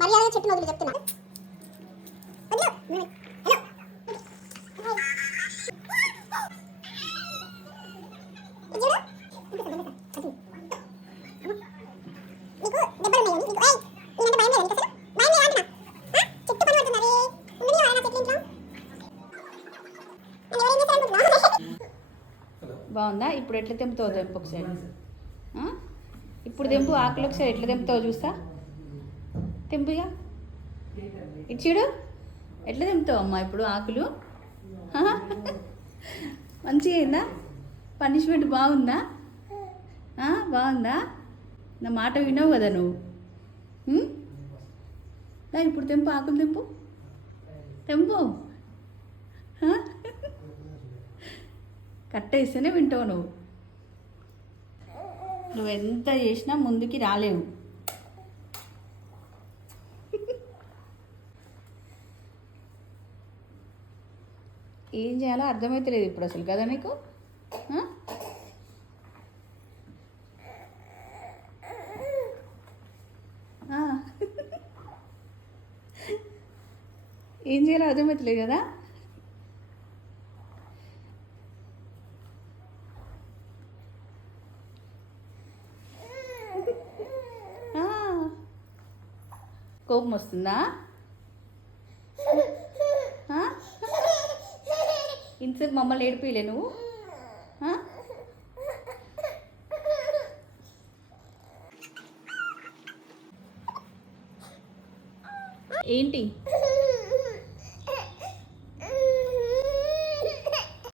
మర్యాద చెప్పిన వదిలి చెప్తున్నా. బాగుందా? ఇప్పుడు ఎట్లా తెంపుతావు తెంపు ఒకసారి. ఇప్పుడు తెంపు ఆకులు ఒకసారి ఎట్లా తెంపుతావు చూస్తా. తెంపుగా ఇచ్చిడు ఎట్లా తెంపుతావు అమ్మా ఇప్పుడు ఆకులు? మంచిగా అయిందా? పనిష్మెంట్ బాగుందా? బాగుందా? నా మాట వినవు కదా నువ్వు. ఇప్పుడు తెంపు ఆకులు తెంపు తెంపు. కట్టేస్తేనే వింటావు నువ్వు. నువ్వు ఎంత చేసినా ముందుకి రాలేవు. ఏం చేయాలో అర్థమవుతలేదు ఇప్పుడు అసలు కదా నీకు? ఏం చేయాలో అర్థమవుతలేదు కదా? కోపం వస్తుందా? ఇంతసేపు మమ్మల్ని ఏడిపిలే నువ్వు? ఏంటి